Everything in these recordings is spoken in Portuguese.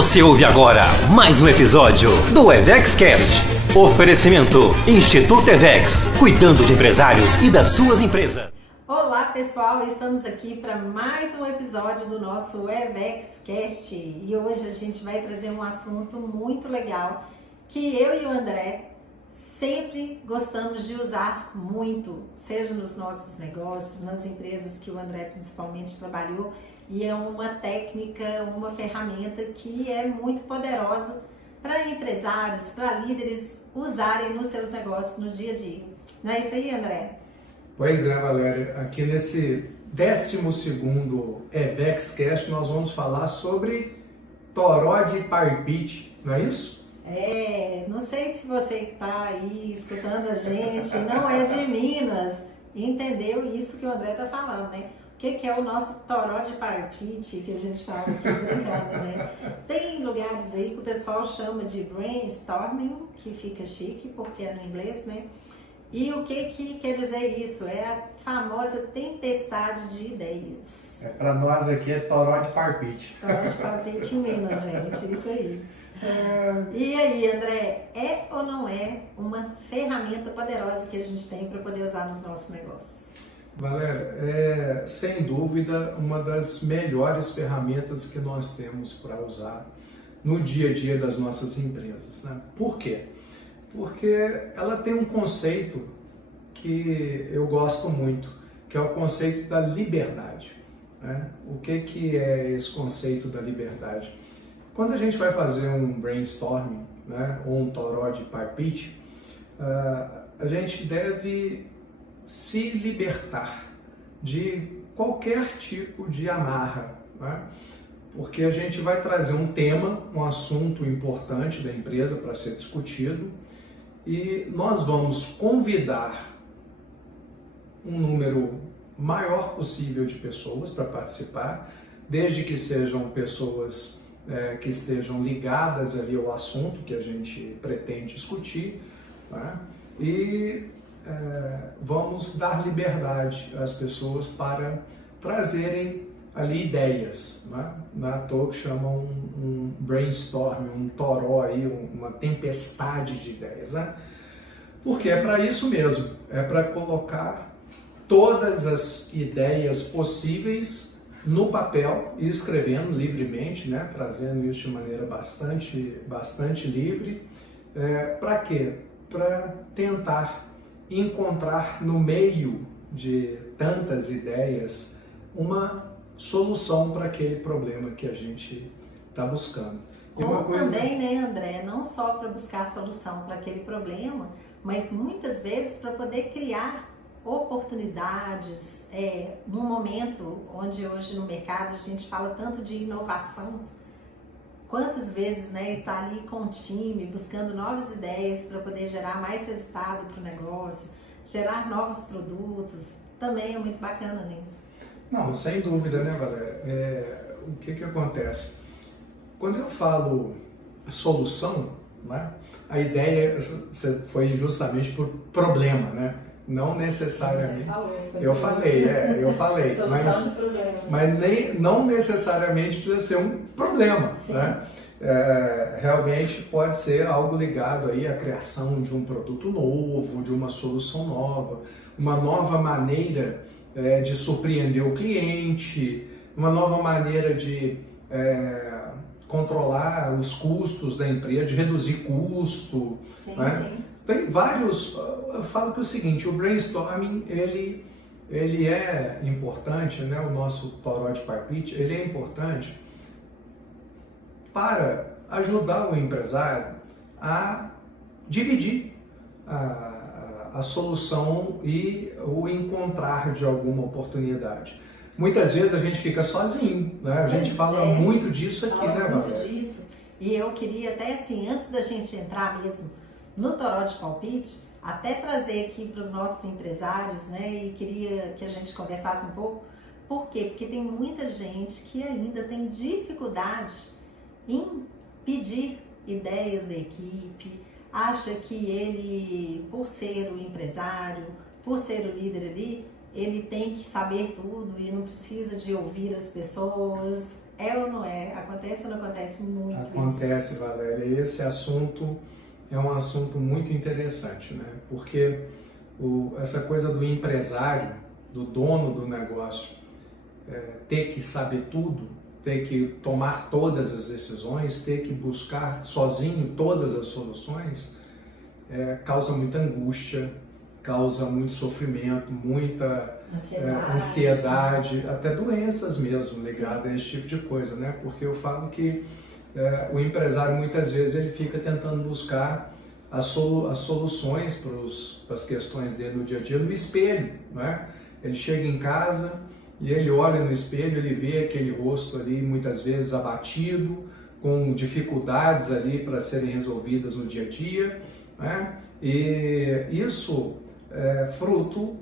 Você ouve agora mais um episódio do EvexCast. Oferecimento Instituto Evex, cuidando de empresários e das suas empresas. Olá pessoal, estamos aqui para mais um episódio do nosso EvexCast e hoje a gente vai trazer um assunto muito legal que eu e o André sempre gostamos de usar muito, seja nos nossos negócios, nas empresas que o André principalmente trabalhou, e é uma técnica, uma ferramenta que é muito poderosa para empresários, para líderes usarem nos seus negócios no dia a dia. Não é isso aí, André? Pois é, Valéria. Aqui nesse 12º EvexCast nós vamos falar sobre toró de parpite, não é isso? Não sei se você que está aí escutando a gente, não é de Minas, entendeu isso que o André está falando, né? O que é o nosso toró de parpite, que a gente fala aqui brincando, né? Tem lugares aí que o pessoal chama de brainstorming, que fica chique, porque é no inglês, né? E o que quer dizer isso? É a famosa tempestade de ideias. Para nós aqui é toró de parpite. Toró de parpite em Minas, gente, isso aí. E aí, André, é ou não é uma ferramenta poderosa que a gente tem para poder usar nos nossos negócios? Valéria, é sem dúvida uma das melhores ferramentas que nós temos para usar no dia a dia das nossas empresas, né? Por quê? Porque ela tem um conceito que eu gosto muito, que é o conceito da liberdade, né? O que é esse conceito da liberdade? Quando a gente vai fazer um brainstorming, né, ou um toró de parpite, a gente deve se libertar de qualquer tipo de amarra, né? Porque a gente vai trazer um tema, um assunto importante da empresa para ser discutido e nós vamos convidar um número maior possível de pessoas para participar, desde que sejam pessoas que estejam ligadas ali ao assunto que a gente pretende discutir, né? E vamos dar liberdade às pessoas para trazerem ali ideias, né? Na toa que chamam um brainstorm, um toró aí, uma tempestade de ideias, né? Porque é para isso mesmo, é para colocar todas as ideias possíveis no papel e escrevendo livremente, né? Trazendo isso de maneira bastante livre. Para quê? Para tentar encontrar no meio de tantas ideias uma solução para aquele problema que a gente está buscando. E uma coisa... também, né, André, não só para buscar solução para aquele problema, mas muitas vezes para poder criar oportunidades, num momento onde hoje no mercado a gente fala tanto de inovação. Quantas vezes, né, está ali com o time, buscando novas ideias para poder gerar mais resultado para o negócio, gerar novos produtos, também é muito bacana, né? Não, sem dúvida, né, Valéria? O que acontece? Quando eu falo solução, né, a ideia foi justamente por problema, né? Não necessariamente. Eu falei, mas não necessariamente precisa ser um problema, né? Realmente pode ser algo ligado aí à criação de um produto novo, de uma solução nova, uma nova maneira de surpreender o cliente, uma nova maneira de controlar os custos da empresa, de reduzir custo, sim, né? Sim. Tem vários. Eu falo que é o seguinte: o brainstorming ele é importante, né? O nosso toró de parpite, ele é importante para ajudar o empresário a dividir a solução e o encontrar de alguma oportunidade. Muitas vezes a gente fica sozinho, né? A gente fala muito disso aqui, né, Valéria? Muito disso. E eu queria até assim, antes da gente entrar mesmo no toró de palpite, até trazer aqui para os nossos empresários, né? E queria que a gente conversasse um pouco. Por quê? Porque tem muita gente que ainda tem dificuldade em pedir ideias da equipe, acha que ele, por ser o empresário, por ser o líder ali, ele tem que saber tudo e não precisa de ouvir as pessoas. É ou não é? Acontece ou não acontece muito Acontece, isso? Valéria. Esse assunto é um assunto muito interessante, né? Porque essa coisa do empresário, do dono do negócio, ter que saber tudo, ter que tomar todas as decisões, ter que buscar sozinho todas as soluções, causa muita angústia, causa muito sofrimento, muita ansiedade, até doenças mesmo ligadas a esse tipo de coisa, né? Porque eu falo que o empresário muitas vezes ele fica tentando buscar as soluções para as questões dele no dia a dia no espelho, né? Ele chega em casa e ele olha no espelho, ele vê aquele rosto ali muitas vezes abatido, com dificuldades ali para serem resolvidas no dia a dia, né? E isso é fruto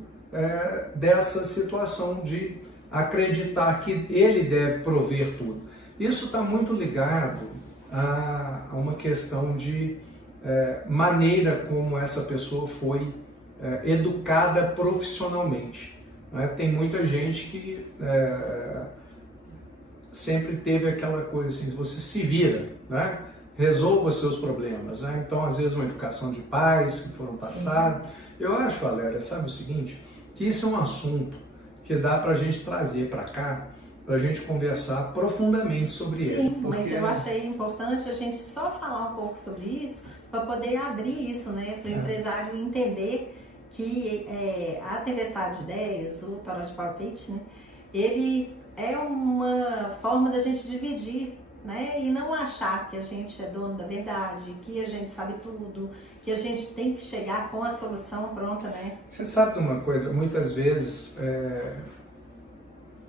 dessa situação de acreditar que ele deve prover tudo. Isso está muito ligado a uma questão de maneira como essa pessoa foi educada profissionalmente. Tem muita gente que sempre teve aquela coisa assim, você se vira, né? Resolva seus problemas, né? Então, às vezes, uma educação de pais que foram passados. Eu acho, Valéria, sabe o seguinte? Que isso é um assunto que dá para a gente trazer para cá, para a gente conversar profundamente sobre ele. Sim, mas eu achei importante a gente só falar um pouco sobre isso, para poder abrir isso, né? Para o empresário entender que a tempestade de ideias, o tarot de palpite, né? Ele é uma forma da gente dividir, né? E não achar que a gente é dono da verdade, que a gente sabe tudo, que a gente tem que chegar com a solução pronta, né? Você sabe de uma coisa, muitas vezes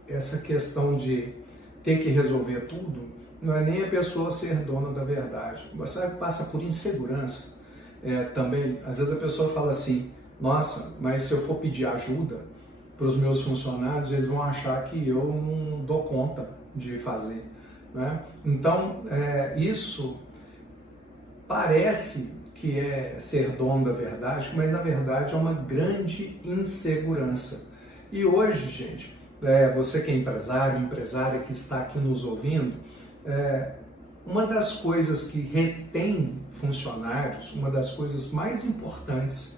essa questão de ter que resolver tudo não é nem a pessoa ser dona da verdade. Você passa por insegurança também. Às vezes a pessoa fala assim, nossa, mas se eu for pedir ajuda para os meus funcionários, eles vão achar que eu não dou conta de fazer, né? Então, isso parece que é ser dono da verdade, mas na verdade é uma grande insegurança. E hoje, gente, você que é empresário, empresária que está aqui nos ouvindo, uma das coisas que retém funcionários, uma das coisas mais importantes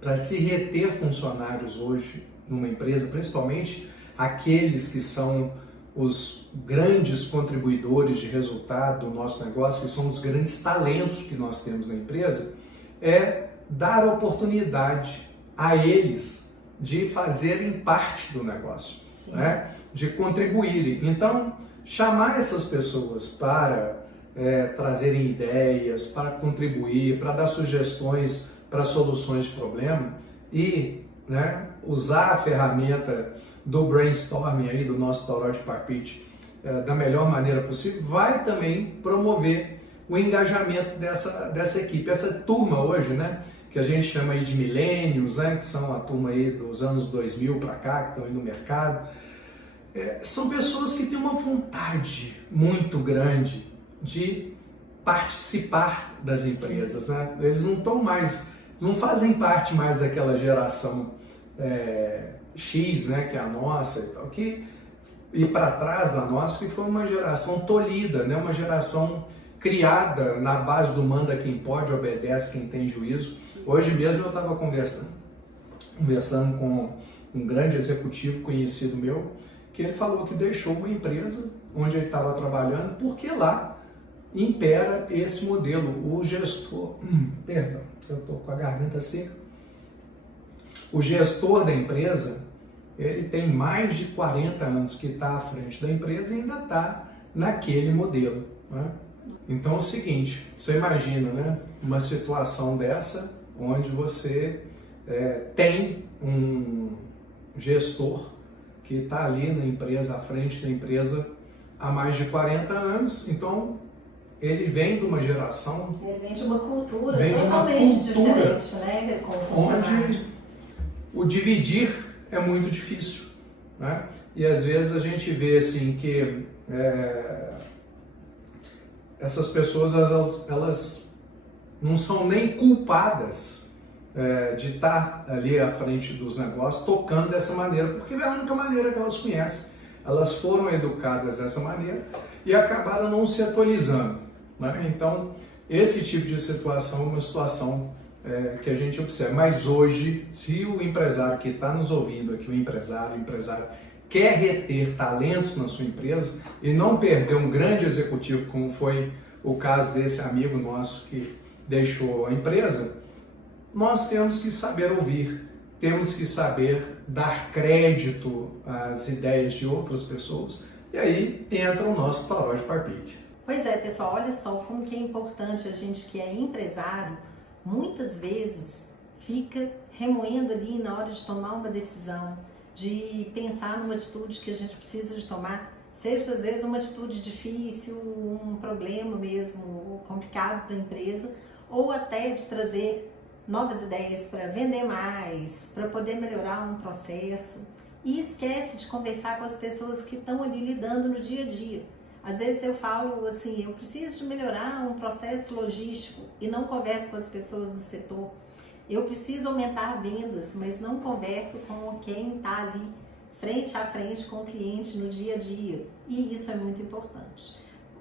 para se reter funcionários hoje numa empresa, principalmente aqueles que são os grandes contribuidores de resultado do nosso negócio, que são os grandes talentos que nós temos na empresa, é dar oportunidade a eles de fazerem parte do negócio, né? De contribuírem. Então, chamar essas pessoas para trazerem ideias, para contribuir, para dar sugestões para soluções de problema e, né, usar a ferramenta do brainstorming aí, do nosso tarot de palpite da melhor maneira possível, vai também promover o engajamento dessa equipe. Essa turma hoje, né, que a gente chama aí de millennials, né, que são a turma aí dos anos 2000 para cá, que estão aí no mercado, são pessoas que têm uma vontade muito grande de participar das empresas, né? Eles não fazem parte mais daquela geração X, né, que é a nossa e tal, e para trás da nossa, que foi uma geração tolhida, né, uma geração criada na base do manda quem pode, obedece quem tem juízo. Hoje mesmo eu estava conversando com um grande executivo conhecido meu, que ele falou que deixou uma empresa onde ele estava trabalhando, porque lá impera esse modelo. O gestor, perdão, eu estou com a garganta seca. O gestor da empresa, ele tem mais de 40 anos que está à frente da empresa e ainda está naquele modelo, né? Então é o seguinte, você imagina, né, uma situação dessa, onde você tem um gestor que está ali na empresa, à frente da empresa há mais de 40 anos, então ele vem de uma geração... Ele vem de uma cultura totalmente diferente, né, como funcionário. Onde o dividir é muito difícil, né? E às vezes a gente vê assim que essas pessoas elas não são nem culpadas de estar ali à frente dos negócios, tocando dessa maneira, porque é a única maneira que elas conhecem. Elas foram educadas dessa maneira e acabaram não se atualizando, né? Então, esse tipo de situação é uma situação que a gente observa. Mas hoje, se o empresário que está nos ouvindo aqui, o empresário quer reter talentos na sua empresa e não perder um grande executivo, como foi o caso desse amigo nosso que deixou a empresa, nós temos que saber ouvir, temos que saber dar crédito às ideias de outras pessoas, e aí entra o nosso toró de palpite. Pois é, pessoal, olha só como que é importante a gente que é empresário, muitas vezes fica remoendo ali na hora de tomar uma decisão, de pensar numa atitude que a gente precisa de tomar, seja às vezes uma atitude difícil, um problema mesmo complicado para a empresa, ou até de trazer novas ideias para vender mais, para poder melhorar um processo, e esquece de conversar com as pessoas que estão ali lidando no dia a dia. Às vezes eu falo assim, eu preciso de melhorar um processo logístico e não converso com as pessoas do setor. Eu preciso aumentar vendas, mas não converso com quem está ali frente a frente com o cliente no dia a dia. E isso é muito importante.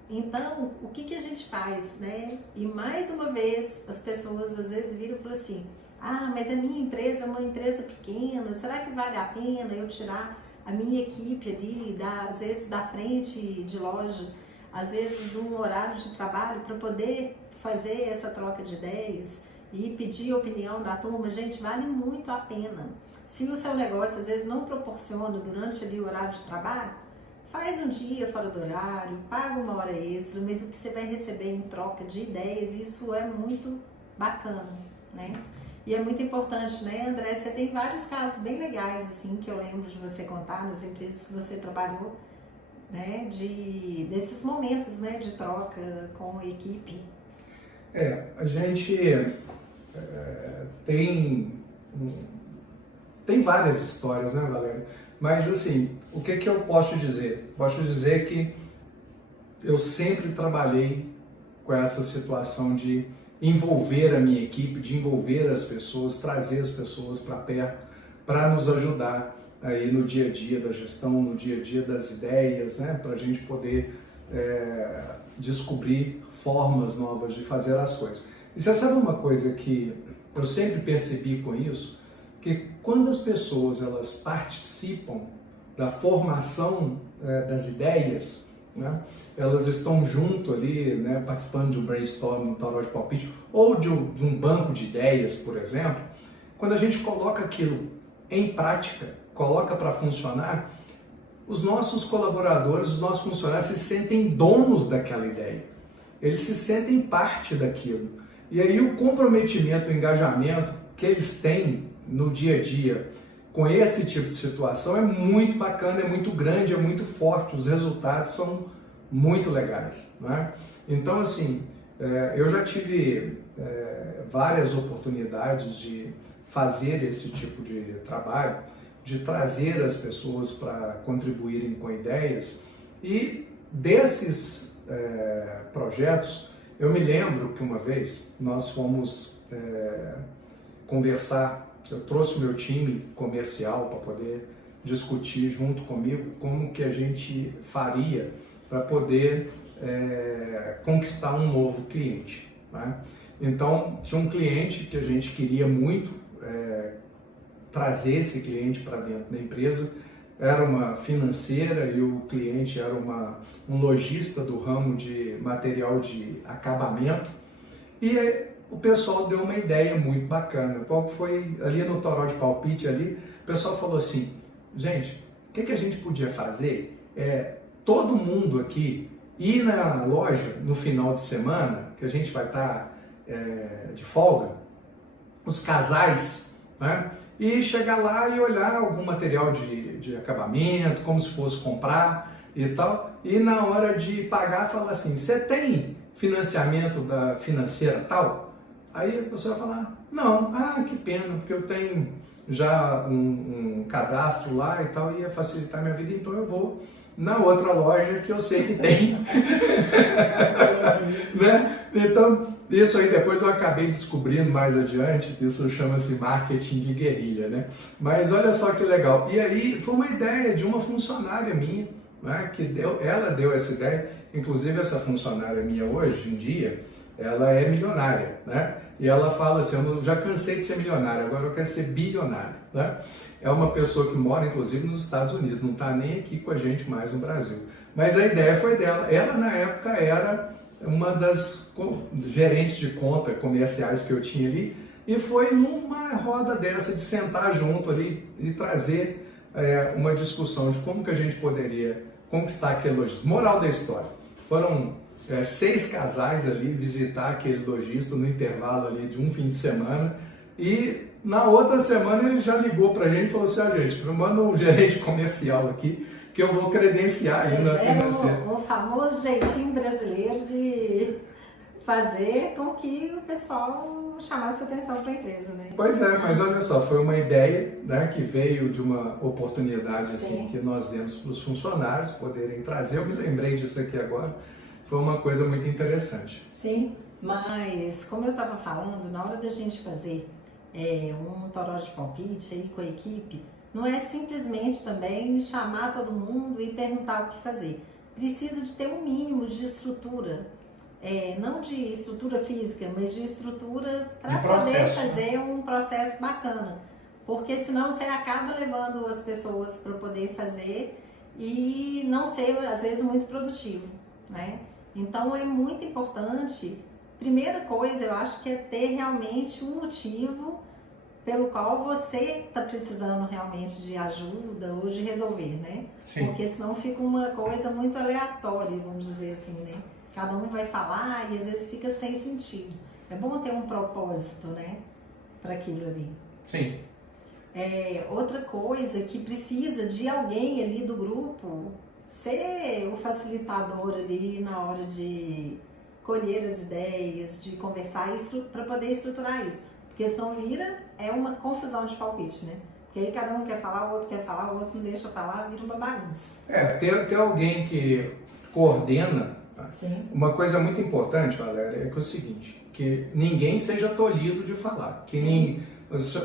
Então, o que a gente faz, né? E mais uma vez, as pessoas às vezes viram e falam assim, mas a minha empresa é uma empresa pequena, será que vale a pena eu tirar a minha equipe ali, às vezes da frente de loja, às vezes de um horário de trabalho para poder fazer essa troca de ideias e pedir a opinião da turma? Gente, vale muito a pena. Se o seu negócio às vezes não proporciona durante ali o horário de trabalho, faz um dia fora do horário, paga uma hora extra, mas o que você vai receber em troca de ideias, isso é muito bacana, né? E é muito importante, né, André? Você tem vários casos bem legais, assim, que eu lembro de você contar nas empresas que você trabalhou, né, desses momentos, né, de troca com a equipe. A gente tem várias histórias, né, Valéria? Mas, assim, o que eu posso dizer? Posso dizer que eu sempre trabalhei com essa situação de envolver a minha equipe, de envolver as pessoas, trazer as pessoas para perto, para nos ajudar aí no dia a dia da gestão, no dia a dia das ideias, né? Para a gente poder descobrir formas novas de fazer as coisas. E você sabe uma coisa que eu sempre percebi com isso? Que quando as pessoas elas participam da formação das ideias, né? Elas estão junto ali, né, participando de um brainstorm, um toró de palpite, ou de um banco de ideias, por exemplo, quando a gente coloca aquilo em prática, coloca para funcionar, os nossos colaboradores, os nossos funcionários se sentem donos daquela ideia. Eles se sentem parte daquilo. E aí o comprometimento, o engajamento que eles têm no dia a dia com esse tipo de situação é muito bacana, é muito grande, é muito forte, os resultados são muito legais, né? Então, assim, eu já tive várias oportunidades de fazer esse tipo de trabalho, de trazer as pessoas para contribuírem com ideias, e desses projetos, eu me lembro que uma vez nós fomos conversar, eu trouxe o meu time comercial para poder discutir junto comigo como que a gente faria para poder conquistar um novo cliente, né? Então, tinha um cliente que a gente queria muito trazer esse cliente para dentro da empresa, era uma financeira e o cliente era um lojista do ramo de material de acabamento, e o pessoal deu uma ideia muito bacana. Qual foi ali no toró de palpite ali, o pessoal falou assim, gente, o que a gente podia fazer todo mundo aqui ir na loja no final de semana, que a gente vai estar de folga, os casais, né? E chegar lá e olhar algum material de acabamento, como se fosse comprar e tal, e na hora de pagar falar assim, você tem financiamento da financeira tal? Aí a pessoa vai falar, não, que pena, porque eu tenho já um cadastro lá e tal, ia facilitar minha vida, então eu vou na outra loja que eu sei que tem. Né? Então, Isso aí depois eu acabei descobrindo mais adiante, isso chama-se marketing de guerrilha, né? Mas olha só que legal. E aí foi uma ideia de uma funcionária minha, né, ela deu essa ideia. Inclusive essa funcionária minha hoje em dia, ela é milionária, né? E ela fala assim, eu já cansei de ser milionária, agora eu quero ser bilionária, né? É uma pessoa que mora inclusive nos Estados Unidos, não está nem aqui com a gente mais no Brasil. Mas a ideia foi dela. Ela na época era uma das gerentes de conta comerciais que eu tinha ali, e foi numa roda dessa de sentar junto ali e trazer uma discussão de como que a gente poderia conquistar aquele lojista. Moral da história, foram 6 casais ali visitar aquele lojista no intervalo ali de um fim de semana, e na outra semana ele já ligou pra gente e falou assim, gente, manda um gerente comercial aqui que eu vou credenciar aí na financeira. O famoso jeitinho brasileiro de fazer com que o pessoal chamasse atenção para a empresa, né? Pois é, mas olha só, foi uma ideia, né, que veio de uma oportunidade assim, que nós demos para os funcionários poderem trazer. Eu me lembrei disso aqui agora, foi uma coisa muito interessante. Sim, mas como eu estava falando, na hora da gente fazer um toró de palpite aí com a equipe, não é simplesmente também chamar todo mundo e perguntar o que fazer. Precisa de ter um mínimo de estrutura, não de estrutura física, mas de estrutura para poder fazer um processo bacana. Porque senão você acaba levando as pessoas para poder fazer e não ser, às vezes, muito produtivo, né? Então é muito importante, primeira coisa, eu acho que é ter realmente um motivo pelo qual você está precisando realmente de ajuda ou de resolver, né? Sim. Porque senão fica uma coisa muito aleatória, vamos dizer assim, né? Cada um vai falar e às vezes fica sem sentido. É bom ter um propósito, né? Para aquilo ali. Sim. Outra coisa que precisa de alguém ali do grupo ser o facilitador ali na hora de colher as ideias, de conversar para poder estruturar isso. Porque senão é uma confusão de palpite, né? Porque aí cada um quer falar, o outro quer falar, o outro não deixa falar, vira uma bagunça. Ter alguém que coordena. Sim. Uma coisa muito importante, Valéria, é que é o seguinte, que ninguém seja tolhido de falar.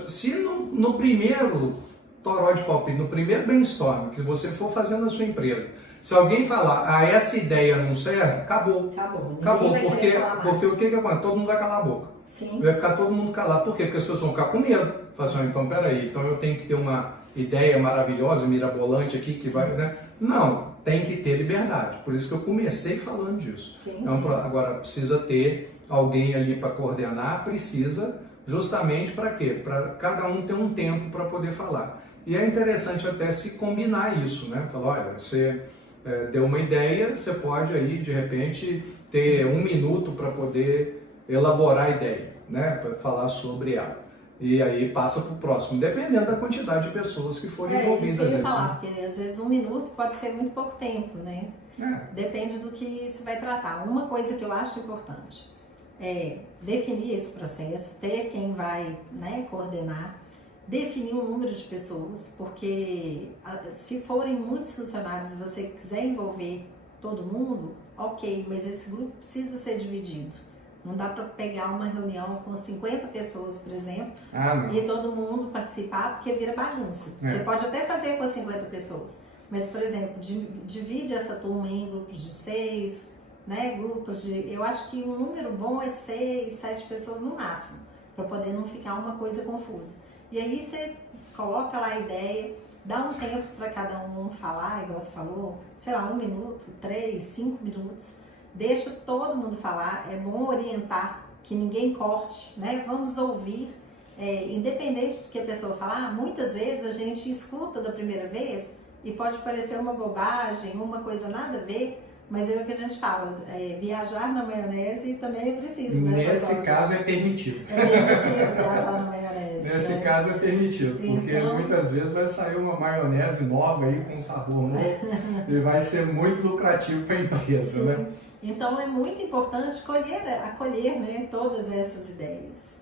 Se no primeiro toró de palpite, no primeiro brainstorm que você for fazendo na sua empresa, se alguém falar, essa ideia não serve, acabou. Porque o que acontece? Todo mundo vai calar a boca. Sim. Vai ficar todo mundo calado. Por quê? Porque as pessoas vão ficar com medo. Falar assim, então peraí, então eu tenho que ter uma ideia maravilhosa, mirabolante aqui que vai, né? Não, tem que ter liberdade. Por isso que eu comecei falando disso. Sim, então, agora precisa ter alguém ali para coordenar, precisa justamente para quê? Para cada um ter um tempo para poder falar. E é interessante até se combinar isso, né? Falar, olha, você deu uma ideia, você pode aí de repente ter 1 minuto para poder elaborar a ideia, né? Para falar sobre ela. E aí passa para o próximo, dependendo da quantidade de pessoas que forem envolvidas. Isso que eu ia falar, porque às vezes 1 minuto pode ser muito pouco tempo, né? Depende do que se vai tratar. Uma coisa que eu acho importante é definir esse processo, ter quem vai, né, coordenar, definir um número de pessoas, porque se forem muitos funcionários e você quiser envolver todo mundo, ok, mas esse grupo precisa ser dividido. Não dá para pegar uma reunião com 50 pessoas, por exemplo, e todo mundo participar, porque vira bagunça. Você pode até fazer com as 50 pessoas, mas, por exemplo, divide essa turma em grupos de 6, né? Eu acho que um número bom é 6, 7 pessoas no máximo, para poder não ficar uma coisa confusa. E aí você coloca lá a ideia, dá um tempo para cada um falar, igual você falou, sei lá, 1 minuto, 3, 5 minutos. Deixa todo mundo falar, é bom orientar, que ninguém corte, né? Vamos ouvir, independente do que a pessoa falar, muitas vezes a gente escuta da primeira vez e pode parecer uma bobagem, uma coisa nada a ver, mas é o que a gente fala, viajar na maionese também é preciso. Nesse caso é permitido. É permitido viajar na maionese. Nesse caso é permitido, porque então, muitas vezes vai sair uma maionese nova aí com sabor novo e vai ser muito lucrativo para a empresa, sim. né? Então é muito importante acolher, né, todas essas ideias.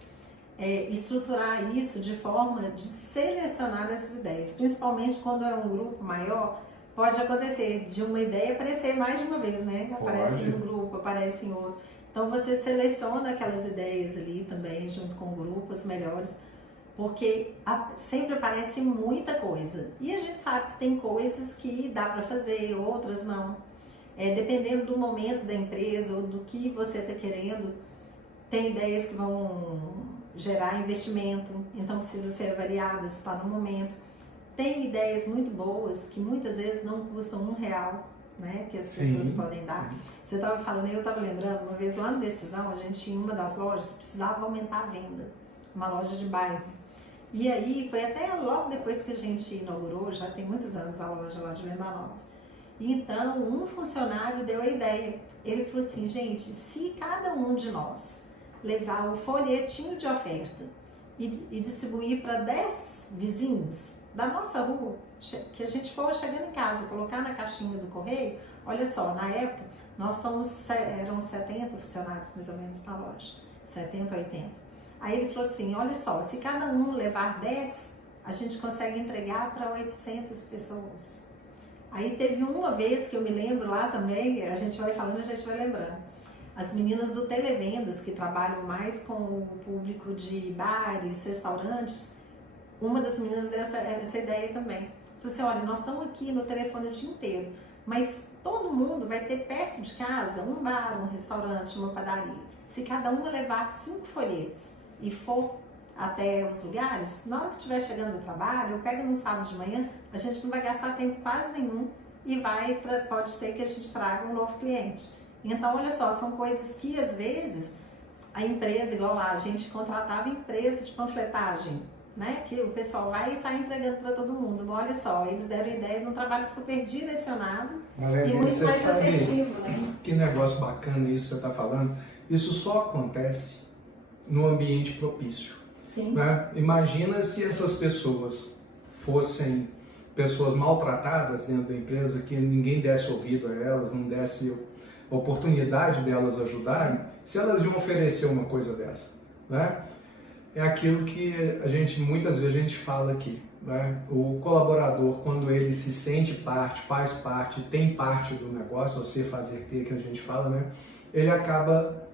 Estruturar isso de forma de selecionar essas ideias, principalmente quando é um grupo maior, pode acontecer de uma ideia aparecer mais de uma vez, né? Aparece em um grupo, aparece em outro. Então você seleciona aquelas ideias ali também, junto com grupos melhores, porque sempre aparece muita coisa. E a gente sabe que tem coisas que dá para fazer, outras não. Dependendo do momento da empresa ou do que você está querendo, tem ideias que vão gerar investimento, então precisa ser avaliada se está no momento. Tem ideias muito boas que muitas vezes não custam R$1, né, que as pessoas podem dar. Você estava falando, eu estava lembrando, uma vez lá no Decisão, a gente em uma das lojas precisava aumentar a venda, uma loja de bairro. E aí foi até logo depois que a gente inaugurou, já tem muitos anos a loja lá de Venda Nova. Então um funcionário deu a ideia, ele falou assim, gente, se cada um de nós levar o folhetinho de oferta e distribuir para 10 vizinhos da nossa rua, que a gente for chegando em casa, colocar na caixinha do correio, olha só, na época nós eram 70 funcionários mais ou menos na loja, 70, 80. Aí ele falou assim, olha só, se cada um levar 10, a gente consegue entregar para 800 pessoas. Aí teve uma vez que eu me lembro lá também, a gente vai falando, a gente vai lembrando. As meninas do Televendas, que trabalham mais com o público de bares, restaurantes, uma das meninas deu essa ideia também. Falou assim, olha, nós estamos aqui no telefone o dia inteiro, mas todo mundo vai ter perto de casa um bar, um restaurante, uma padaria. Se cada uma levar 5 folhetos e for até os lugares, na hora que estiver chegando do trabalho, eu pego no sábado de manhã, a gente não vai gastar tempo quase nenhum e pode ser que a gente traga um novo cliente. Então, olha só, são coisas que às vezes a empresa, igual lá, a gente contratava empresa de panfletagem, né? Que o pessoal vai e sai entregando para todo mundo. Mas olha só, eles deram a ideia de um trabalho super direcionado e muito mais assertivo, né? Que negócio bacana isso que você está falando. Isso só acontece no ambiente propício. Sim. Né? Imagina se essas pessoas fossem pessoas maltratadas dentro da empresa, que ninguém desse ouvido a elas, não desse oportunidade delas ajudarem, se elas iam oferecer uma coisa dessa, né? É aquilo que muitas vezes a gente fala aqui, né? O colaborador, quando ele se sente parte, faz parte, tem parte do negócio, você fazer ter, que a gente fala, né? Ele acaba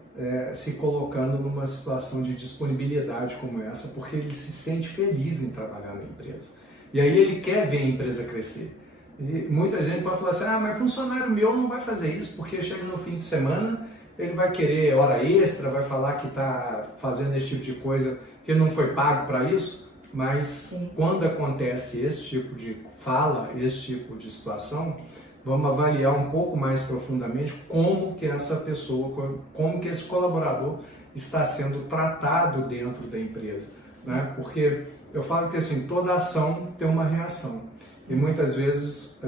se colocando numa situação de disponibilidade como essa, porque ele se sente feliz em trabalhar na empresa. E aí ele quer ver a empresa crescer. E muita gente pode falar assim, mas funcionário meu não vai fazer isso, porque chega no fim de semana, ele vai querer hora extra, vai falar que está fazendo esse tipo de coisa, que não foi pago para isso. Mas sim, quando acontece esse tipo de fala, esse tipo de situação, vamos avaliar um pouco mais profundamente como que essa pessoa, como que esse colaborador está sendo tratado dentro da empresa, né? Porque eu falo que assim, toda ação tem uma reação. E muitas vezes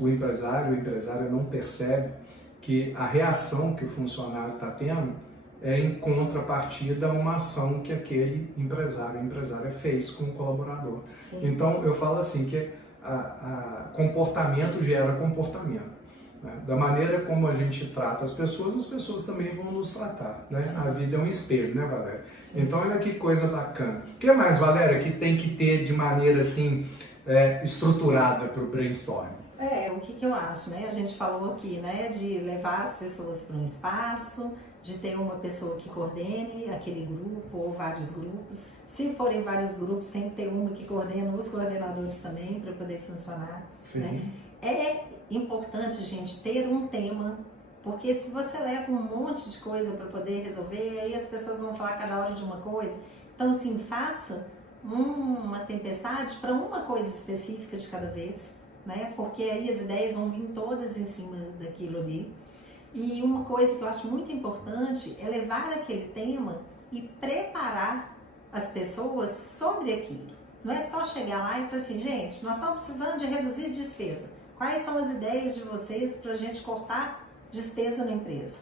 o empresário não percebe que a reação que o funcionário está tendo é em contrapartida a uma ação que aquele empresária fez com o colaborador. Sim. Então eu falo assim que comportamento gera comportamento. Né? Da maneira como a gente trata as pessoas também vão nos tratar. Né? A vida é um espelho, né, Valéria? Sim. Então olha que coisa bacana. O que mais, Valéria, que tem que ter de maneira assim estruturada para o brainstorm? O que eu acho, né? A gente falou aqui, né, de levar as pessoas para um espaço, de ter uma pessoa que coordene aquele grupo ou vários grupos. Se forem vários grupos, tem que ter uma que coordena os coordenadores também para poder funcionar. Né? É importante, gente, ter um tema, porque se você leva um monte de coisa para poder resolver, aí as pessoas vão falar cada hora de uma coisa. Então, assim, faça uma tempestade para uma coisa específica de cada vez, né? Porque aí as ideias vão vir todas em cima daquilo ali. E uma coisa que eu acho muito importante é levar aquele tema e preparar as pessoas sobre aquilo. Não é só chegar lá e falar assim, gente, nós estamos precisando de reduzir despesa. Quais são as ideias de vocês para a gente cortar despesa na empresa?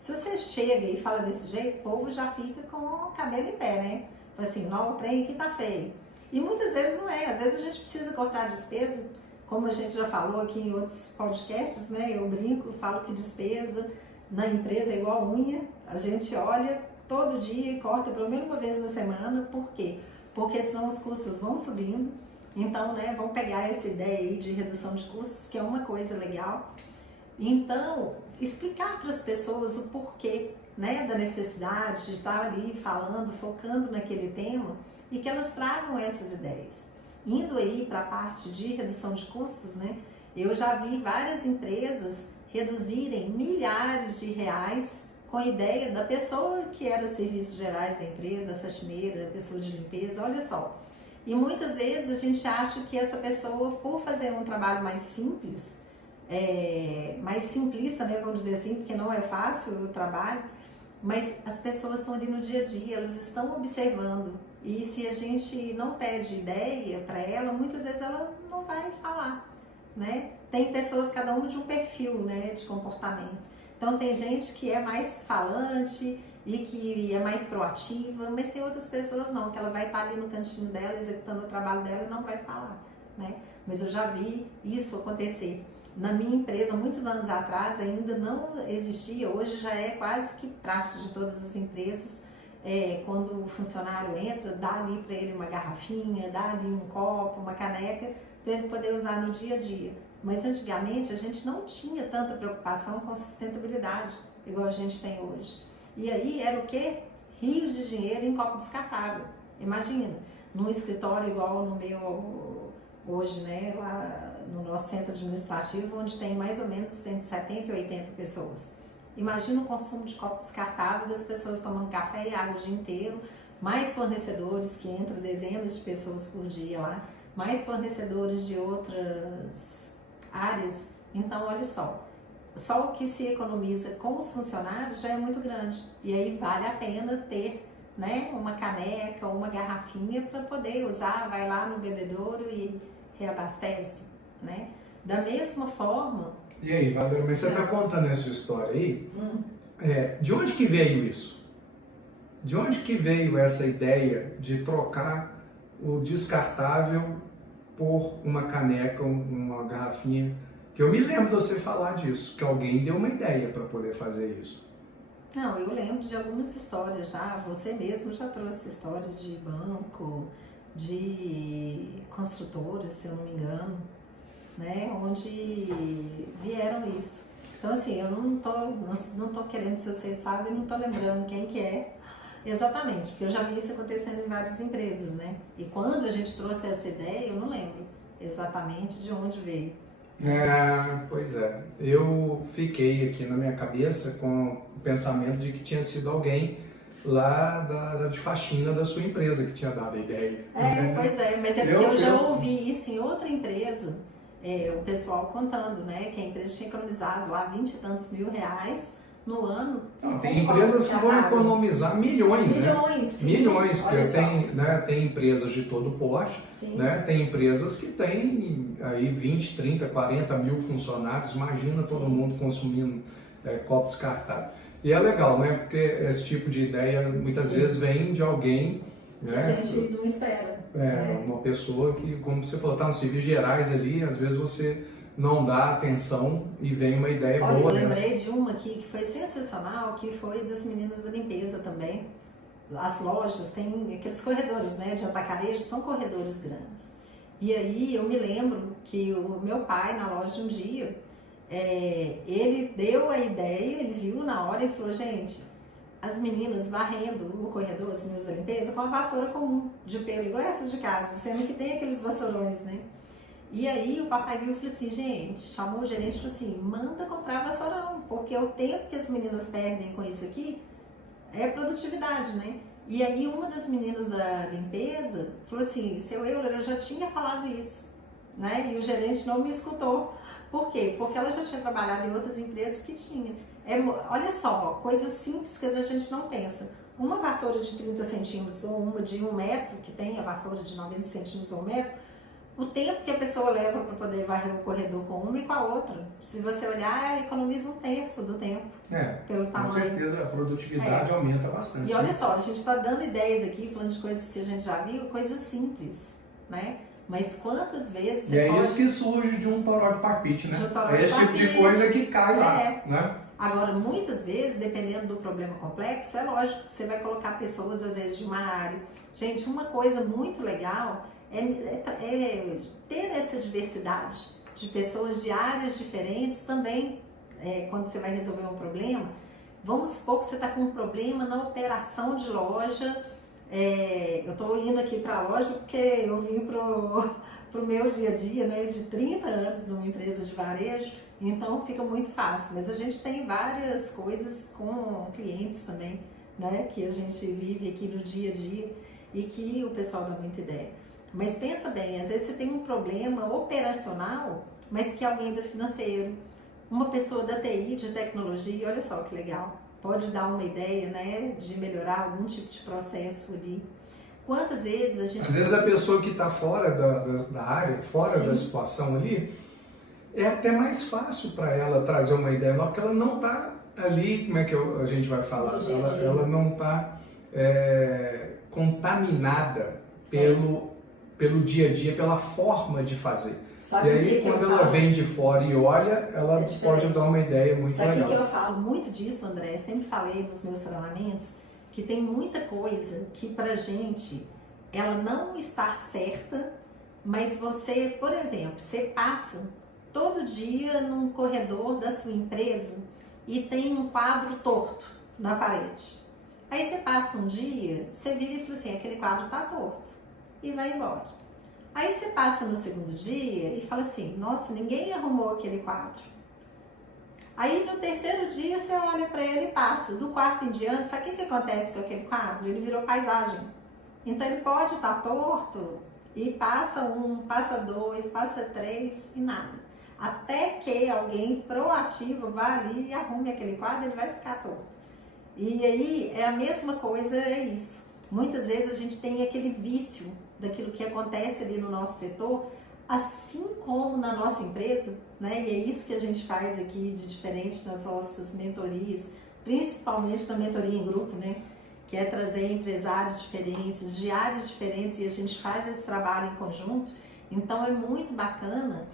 Se você chega e fala desse jeito, o povo já fica com o cabelo em pé, né? Fala assim, não, o trem aqui tá feio. E muitas vezes não é. Às vezes a gente precisa cortar a despesa. Como a gente já falou aqui em outros podcasts, né? Eu brinco, falo que despesa na empresa é igual unha. A gente olha todo dia e corta pelo menos uma vez na semana. Por quê? Porque senão os custos vão subindo. Então, né, vamos pegar essa ideia aí de redução de custos, que é uma coisa legal. Então, explicar para as pessoas o porquê, né, da necessidade de estar ali falando, focando naquele tema e que elas tragam essas ideias. Indo aí para a parte de redução de custos, né, eu já vi várias empresas reduzirem milhares de reais com a ideia da pessoa que era serviços gerais da empresa, faxineira, pessoa de limpeza, olha só. E muitas vezes a gente acha que essa pessoa, por fazer um trabalho mais simples, mais simplista, né, vamos dizer assim, porque não é fácil o trabalho, mas as pessoas estão ali no dia a dia, elas estão observando. E se a gente não pede ideia para ela, muitas vezes ela não vai falar, né? Tem pessoas, cada um de um perfil, né, de comportamento. Então tem gente que é mais falante e que é mais proativa, mas tem outras pessoas não, que ela vai estar ali no cantinho dela, executando o trabalho dela e não vai falar, né? Mas eu já vi isso acontecer. Na minha empresa, muitos anos atrás, ainda não existia, hoje já é quase que praxe de todas as empresas, quando o funcionário entra, dá ali para ele uma garrafinha, dá ali um copo, uma caneca, para ele poder usar no dia a dia. Mas antigamente a gente não tinha tanta preocupação com sustentabilidade, igual a gente tem hoje. E aí era o quê? Rios de dinheiro em copo descartável. Imagina, num escritório igual no meu hoje, né, lá no nosso centro administrativo, onde tem mais ou menos 170 e 80 pessoas. Imagina o consumo de copo descartável das pessoas tomando café e água o dia inteiro, mais fornecedores, que entram dezenas de pessoas por dia lá, mais fornecedores de outras áreas. Então, olha só o que se economiza com os funcionários já é muito grande. E aí vale a pena ter, né, uma caneca ou uma garrafinha para poder usar, vai lá no bebedouro e reabastece, né? Da mesma forma... E aí, Valera, mas você está contando essa história aí, de onde que veio isso? De onde que veio essa ideia de trocar o descartável por uma caneca, uma garrafinha? Que eu me lembro de você falar disso, que alguém deu uma ideia para poder fazer isso. Não, eu lembro de algumas histórias já, você mesmo já trouxe história de banco, de construtoras, se eu não me engano, né, onde vieram isso. Então assim, eu não tô querendo, se vocês sabem, não tô lembrando quem que é exatamente, porque eu já vi isso acontecendo em várias empresas, né? E quando a gente trouxe essa ideia, eu não lembro exatamente de onde veio. Pois é, eu fiquei aqui na minha cabeça com o pensamento de que tinha sido alguém lá de faxina da sua empresa que tinha dado a ideia. Pois é, mas é porque eu já ouvi isso em outra empresa, o pessoal contando, né, que a empresa tinha economizado lá 20 e tantos mil reais no ano. Não, tem empresas que vão economizar milhões, né? Milhões, porque tem empresas de todo porte, né? Tem empresas que têm aí 20, 30, 40 mil funcionários, imagina todo mundo consumindo copo descartável. E é legal, né? Porque esse tipo de ideia muitas vezes vem de alguém, né? A gente não espera. Uma pessoa que, como você falou, está nos serviços gerais ali, às vezes você não dá atenção e vem uma ideia boa. Eu lembrei de uma aqui que foi sensacional, que foi das meninas da limpeza também. As lojas têm aqueles corredores, né, de atacarejo, são corredores grandes. E aí eu me lembro que o meu pai, na loja um dia, ele deu a ideia, ele viu na hora e falou, gente, as meninas varrendo o corredor, as meninas da limpeza, com a vassoura comum de pelo, igual essas de casa, sendo que tem aqueles vassourões, né? E aí o papai viu e falou assim, gente, chamou o gerente e falou assim, manda comprar vassourão, porque o tempo que as meninas perdem com isso aqui é produtividade, né? E aí uma das meninas da limpeza falou assim, seu Euler, eu já tinha falado isso, né? E o gerente não me escutou. Por quê? Porque ela já tinha trabalhado em outras empresas que tinha. Olha só, coisas simples que a gente não pensa. Uma vassoura de 30 centímetros ou uma de 1 metro, que tem a vassoura de 90 centímetros ou 1 metro, o tempo que a pessoa leva para poder varrer o corredor com uma e com a outra. Se você olhar, economiza 1/3 do tempo. Pelo tamanho. Com certeza a produtividade aumenta bastante. E olha só, a gente está dando ideias aqui, falando de coisas que a gente já viu, coisas simples, né? Mas quantas vezes... E é isso que surge de um toró de palpite, né? É esse tipo de coisa que cai lá, né? Agora, muitas vezes, dependendo do problema complexo, é lógico que você vai colocar pessoas, às vezes, de uma área. Gente, uma coisa muito legal é ter essa diversidade de pessoas de áreas diferentes também quando você vai resolver um problema, vamos supor que você está com um problema na operação de loja. Eu estou indo aqui para a loja porque eu vim pro meu dia a dia, né, de 30 anos numa empresa de varejo, então fica muito fácil. Mas a gente tem várias coisas com clientes também, né, que a gente vive aqui no dia a dia e que o pessoal dá muita ideia. Mas pensa bem, às vezes você tem um problema operacional, mas que alguém do financeiro, uma pessoa da TI, de tecnologia, olha só que legal, pode dar uma ideia, né, de melhorar algum tipo de processo ali. Quantas vezes a gente... Às vezes a pessoa que está fora da área, fora da situação ali, é até mais fácil para ela trazer uma ideia nova, porque ela não está ali, como é que a gente vai falar? Ela não está contaminada pelo dia a dia, pela forma de fazer. Sabe e aí, quando ela vem de fora e olha, ela pode dar uma ideia muito legal. Sabe o que eu falo muito disso, André? Eu sempre falei nos meus treinamentos que tem muita coisa que pra gente, ela não está certa, mas você, por exemplo, você passa todo dia num corredor da sua empresa e tem um quadro torto na parede. Aí você passa um dia, você vira e fala assim, aquele quadro tá torto, e vai embora. Aí você passa no segundo dia e fala assim, nossa, ninguém arrumou aquele quadro. Aí no terceiro dia você olha para ele e passa. Do quarto em diante, sabe o que acontece com aquele quadro? Ele virou paisagem. Então ele pode estar torto e passa um, passa dois, passa três e nada. Até que alguém proativo vá ali e arrume aquele quadro, ele vai ficar torto. E aí é a mesma coisa, é isso. Muitas vezes a gente tem aquele vício daquilo que acontece ali no nosso setor, assim como na nossa empresa, né? E é isso que a gente faz aqui de diferente nas nossas mentorias, principalmente na mentoria em grupo, né? Que é trazer empresários diferentes, de áreas diferentes, e a gente faz esse trabalho em conjunto. Então é muito bacana,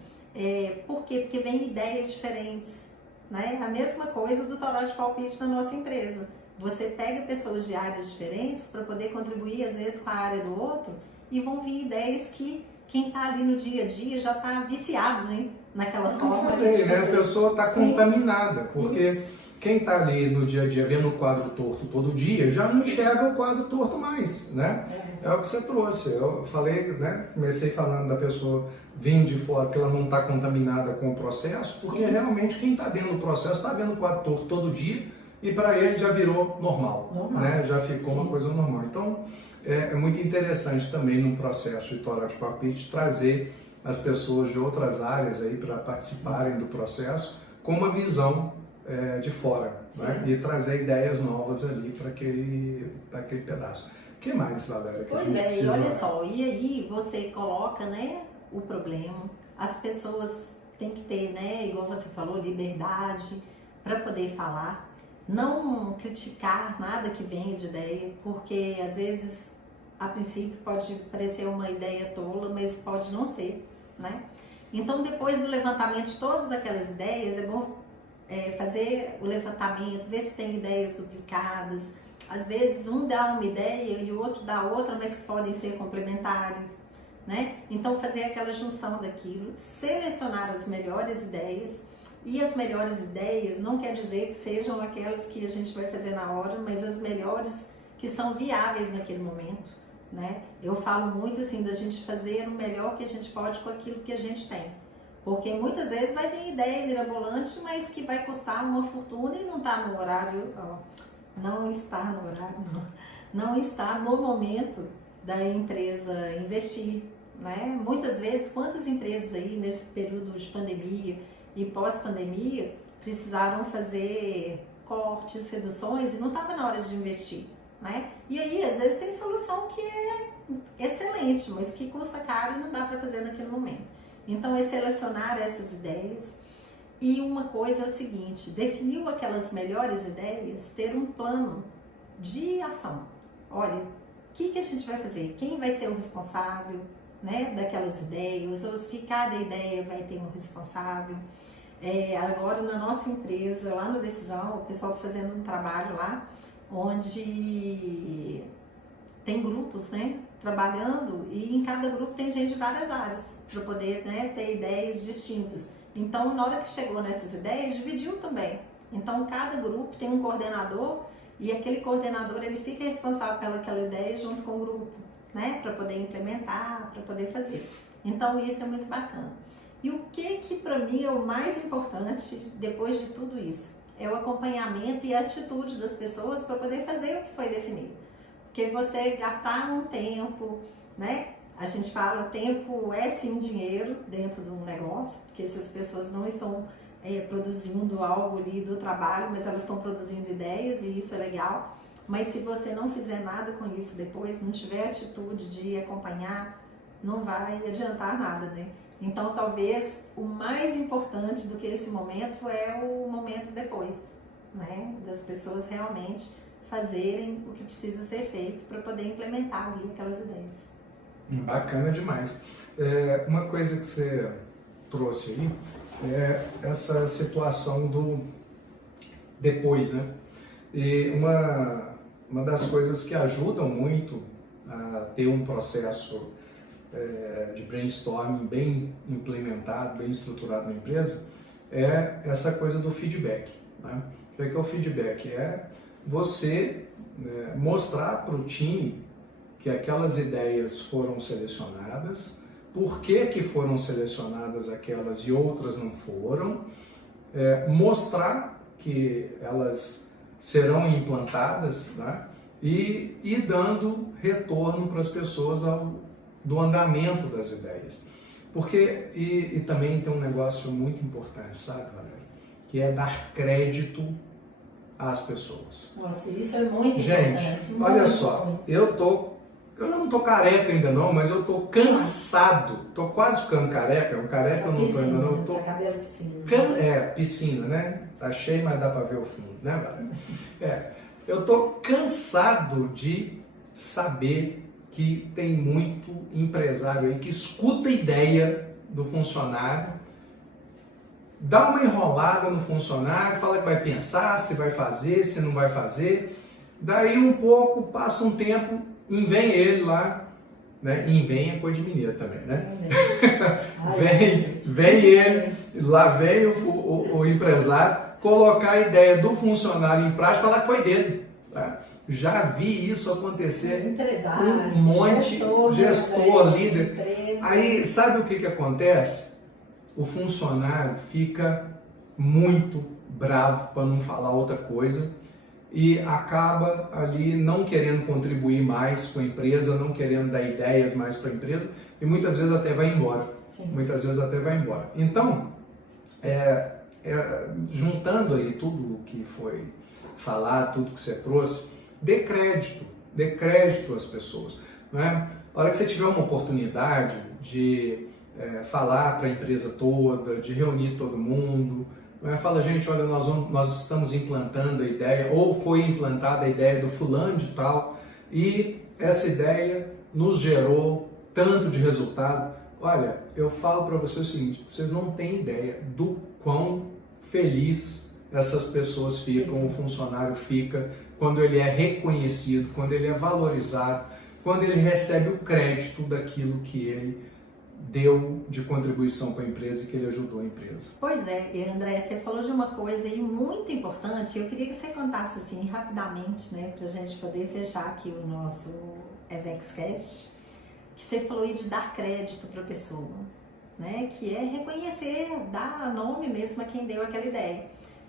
por quê? Porque vem ideias diferentes, né? A mesma coisa do Toró de Palpite na nossa empresa. Você pega pessoas de áreas diferentes para poder contribuir, às vezes, com a área do outro, e vão vir ideias que quem está ali no dia a dia já está viciado, né? Naquela forma. A pessoa está contaminada, porque quem está ali no dia a dia vendo o quadro torto todo dia, já não enxerga o quadro torto mais, né? É o que você trouxe. Eu falei, né? Comecei falando da pessoa vindo de fora, porque ela não está contaminada com o processo, porque realmente quem está dentro do processo está vendo o quadro torto todo dia e para ele já virou normal. Né? Já ficou uma coisa normal. Então, é muito interessante também no processo de Toró de Palpite trazer as pessoas de outras áreas aí para participarem do processo com uma visão de fora, né? E trazer ideias novas ali para aquele pedaço. O que mais, Valéria? Pois é, e olha só, e aí você coloca, né, o problema, as pessoas têm que ter, né, igual você falou, liberdade para poder falar, não criticar nada que venha de ideia, porque às vezes a princípio pode parecer uma ideia tola, mas pode não ser, né? Então depois do levantamento de todas aquelas ideias, é bom fazer o levantamento, ver se tem ideias duplicadas. Às vezes um dá uma ideia e o outro dá outra, mas que podem ser complementares, né? Então fazer aquela junção daquilo, selecionar as melhores ideias. E as melhores ideias não quer dizer que sejam aquelas que a gente vai fazer na hora, mas as melhores que são viáveis naquele momento, né? Eu falo muito assim da gente fazer o melhor que a gente pode com aquilo que a gente tem. Porque muitas vezes vai vir ideia mirabolante, mas que vai custar uma fortuna e não está no horário, não está no momento da empresa investir, né? Muitas vezes, quantas empresas aí nesse período de pandemia e pós-pandemia precisaram fazer cortes, reduções e não estava na hora de investir, né? E aí, às vezes, tem solução que é excelente, mas que custa caro e não dá para fazer naquele momento. Então, é selecionar essas ideias. E uma coisa é o seguinte, definiu aquelas melhores ideias, ter um plano de ação. Olha, o que a gente vai fazer? Quem vai ser o responsável, né, daquelas ideias? Ou se cada ideia vai ter um responsável? Agora, na nossa empresa, lá no Decisão, o pessoal está fazendo um trabalho lá, onde tem grupos, né, trabalhando e em cada grupo tem gente de várias áreas para poder, né, ter ideias distintas. Então, na hora que chegou nessas ideias, dividiu também. Então, cada grupo tem um coordenador e aquele coordenador ele fica responsável pelaquela ideia junto com o grupo, né, para poder implementar, para poder fazer. Então, isso é muito bacana. E o que para mim é o mais importante depois de tudo isso? É o acompanhamento e a atitude das pessoas para poder fazer o que foi definido. Porque você gastar um tempo, né? A gente fala tempo é sim dinheiro dentro de um negócio, porque se as pessoas não estão produzindo algo ali do trabalho, mas elas estão produzindo ideias e isso é legal. Mas se você não fizer nada com isso depois, não tiver atitude de acompanhar, não vai adiantar nada, né? Então talvez o mais importante do que esse momento é o momento depois, né? Das pessoas realmente fazerem o que precisa ser feito para poder implementar ali aquelas ideias. Bacana demais. Uma coisa que você trouxe aí é essa situação do depois, né? E uma das coisas que ajudam muito a ter um processo de brainstorming bem implementado, bem estruturado na empresa, é essa coisa do feedback, né? O que é o feedback? É você mostrar para o time que aquelas ideias foram selecionadas, por que foram selecionadas aquelas e outras não foram, mostrar que elas serão implantadas, né? E dando retorno para as pessoas do andamento das ideias. Porque, e também tem um negócio muito importante, sabe, Valéria? Que é dar crédito às pessoas. Nossa, isso é muito importante. Gente, olha só, eu não tô careca ainda não, mas eu tô cansado, tô quase ficando careca, eu não tô ainda não. Eu tô... cabelo piscina. Piscina, né? Tá cheio, mas dá pra ver o fundo, né, Valéria? Eu tô cansado de saber que tem muito empresário aí que escuta a ideia do funcionário, dá uma enrolada no funcionário, fala que vai pensar, se vai fazer, se não vai fazer, daí um pouco, passa um tempo, vem ele lá, né? Vem é coisa de mineiro também, né? vem ele, lá vem o empresário, colocar a ideia do funcionário em prática e falar que foi dele. Tá? Já vi isso acontecer com um monte, gestor, líder. Aí, sabe o que acontece? O funcionário fica muito bravo, para não falar outra coisa, e acaba ali não querendo contribuir mais com a empresa, não querendo dar ideias mais para a empresa, e muitas vezes até vai embora. Sim. Muitas vezes até vai embora. Então, juntando aí tudo o que foi falado, tudo que você trouxe, dê crédito às pessoas. Não é? A hora que você tiver uma oportunidade de falar para a empresa toda, de reunir todo mundo, fala, gente, olha, nós estamos implantando a ideia, ou foi implantada a ideia do fulano de tal, e essa ideia nos gerou tanto de resultado. Olha, eu falo para vocês o seguinte, vocês não têm ideia do quão feliz essas pessoas ficam, o funcionário fica, quando ele é reconhecido, quando ele é valorizado, quando ele recebe o crédito daquilo que ele deu de contribuição para a empresa e que ele ajudou a empresa. Pois é, e André, você falou de uma coisa aí muito importante, eu queria que você contasse assim rapidamente, né, para a gente poder fechar aqui o nosso EVEXcast, que você falou aí de dar crédito para a pessoa, né, que é reconhecer, dar nome mesmo a quem deu aquela ideia,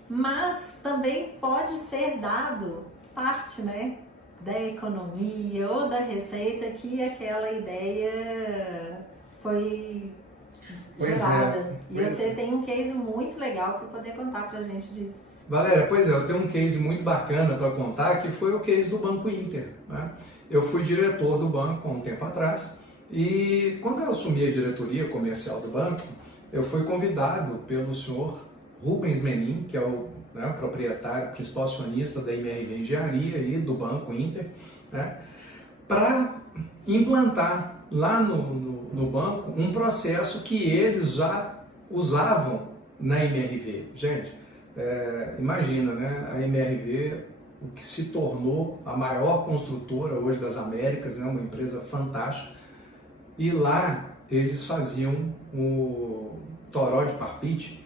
mas também pode ser dado parte, né, da economia ou da receita que aquela ideia foi gerada. E você tem um case muito legal para poder contar pra gente disso. Valéria, pois é, eu tenho um case muito bacana para contar, que foi o case do Banco Inter, né? Eu fui diretor do banco há um tempo atrás e quando eu assumi a diretoria comercial do banco, eu fui convidado pelo senhor Rubens Menin, que é o proprietário, principal acionista da MRV Engenharia e do Banco Inter, né, para implantar lá no banco um processo que eles já usavam na MRV. Gente, imagina, né, a MRV o que se tornou a maior construtora hoje das Américas, né? Uma empresa fantástica. E lá eles faziam o toró de Parpite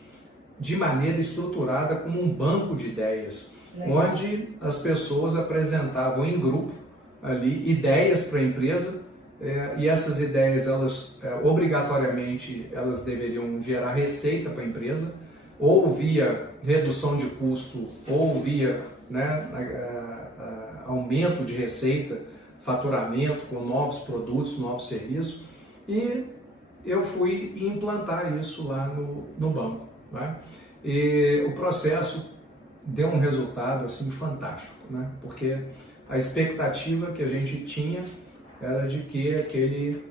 de maneira estruturada como um banco de ideias, onde as pessoas apresentavam em grupo ali ideias para a empresa, e essas ideias, elas obrigatoriamente elas deveriam gerar receita para a empresa, ou via redução de custo, ou via, né, aumento de receita, faturamento com novos produtos, novos serviços. E eu fui implantar isso lá no banco, né? E o processo deu um resultado assim fantástico, né? Porque a expectativa que a gente tinha era de que aquele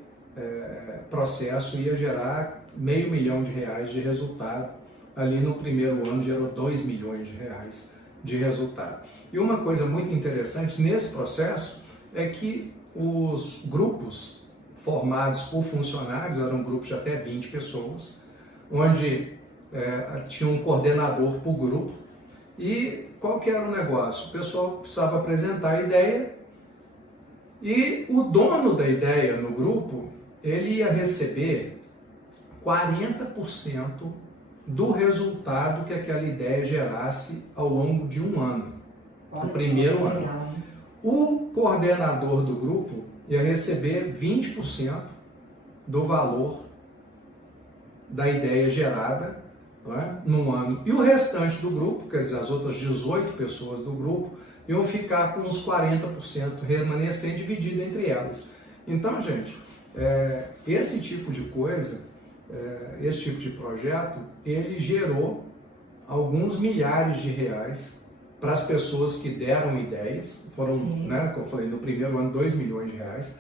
processo ia gerar R$500 mil de resultado. Ali no primeiro ano gerou R$2 milhões de resultado. E uma coisa muito interessante nesse processo é que os grupos formados por funcionários eram grupos de até 20 pessoas, onde tinha um coordenador por grupo. E qual que era o negócio? O pessoal precisava apresentar a ideia e o dono da ideia no grupo, ele ia receber 40% do resultado que aquela ideia gerasse ao longo de um ano, o primeiro ano. O coordenador do grupo ia receber 20% do valor da ideia gerada, não é, num ano. E o restante do grupo, quer dizer, as outras 18 pessoas do grupo, iam ficar com uns 40% remanescente dividido entre elas. Então, gente, esse tipo de coisa, esse tipo de projeto, ele gerou alguns milhares de reais para as pessoas que deram ideias. Foram, né, como eu falei, no primeiro ano, R$2 milhões.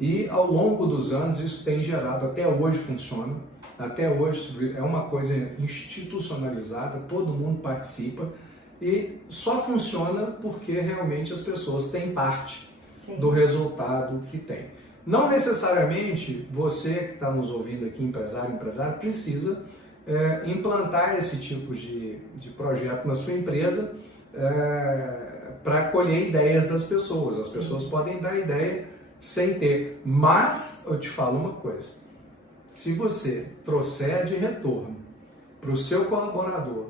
E ao longo dos anos isso tem gerado, até hoje funciona, até hoje é uma coisa institucionalizada, todo mundo participa e só funciona porque realmente as pessoas têm parte do resultado que tem. Não necessariamente você que está nos ouvindo aqui, empresário, precisa implantar esse tipo de projeto na sua empresa para colher ideias das pessoas. As pessoas podem dar ideia sem ter, mas eu te falo uma coisa: se você trouxer de retorno para o seu colaborador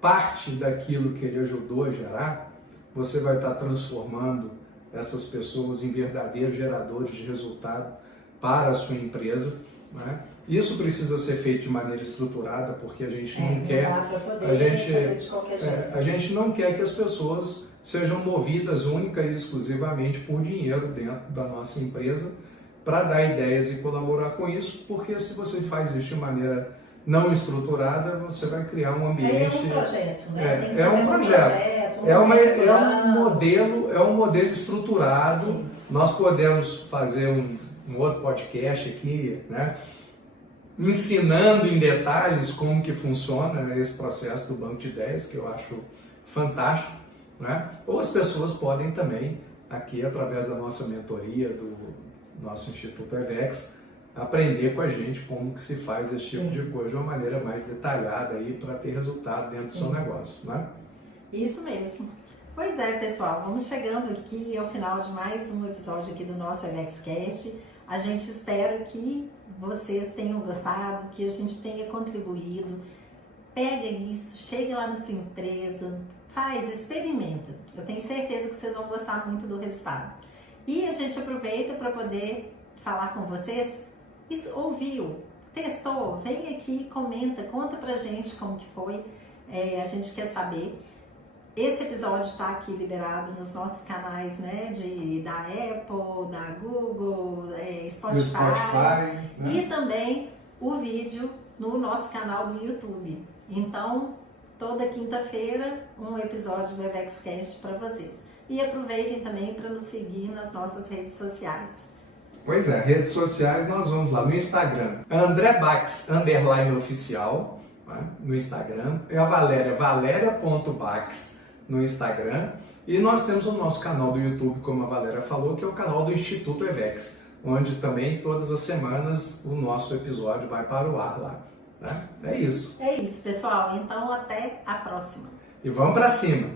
parte daquilo que ele ajudou a gerar, você vai estar transformando essas pessoas em verdadeiros geradores de resultado para a sua empresa, né? Isso precisa ser feito de maneira estruturada, porque a gente não quer, a gente não quer que as pessoas sejam movidas única e exclusivamente por dinheiro dentro da nossa empresa para dar ideias e colaborar com isso, porque se você faz isso de maneira não estruturada, você vai criar um ambiente... É um projeto, né? É um projeto, é um modelo estruturado. Sim. Nós podemos fazer um outro podcast aqui, né, ensinando em detalhes como que funciona esse processo do banco de ideias, que eu acho fantástico, né? Ou as pessoas podem também, aqui através da nossa mentoria, do nosso Instituto EVEX, aprender com a gente como que se faz esse tipo de coisa de uma maneira mais detalhada aí para ter resultado dentro do seu negócio, né? Isso mesmo. Pois é, pessoal, vamos chegando aqui ao final de mais um episódio aqui do nosso EVEXcast. A gente espera que vocês tenham gostado, que a gente tenha contribuído. Pega isso, chega lá na sua empresa, faz, experimenta. Eu tenho certeza que vocês vão gostar muito do resultado. E a gente aproveita para poder falar com vocês. Ouviu, testou, vem aqui, comenta, conta pra gente como que foi. A gente quer saber. Esse episódio está aqui liberado nos nossos canais, né, da Apple, da Google, Spotify, né? E também o vídeo no nosso canal do YouTube. Então, toda quinta-feira, um episódio do EVEXcast para vocês. E aproveitem também para nos seguir nas nossas redes sociais. Pois é, redes sociais, nós vamos lá no Instagram, André Bax, _oficial, né, no Instagram, e a Valéria.bax no Instagram, e nós temos o nosso canal do YouTube, como a Valéria falou, que é o canal do Instituto EVEX, onde também todas as semanas o nosso episódio vai para o ar lá, né? É isso. É isso, pessoal. Então, até a próxima. E vamos para cima!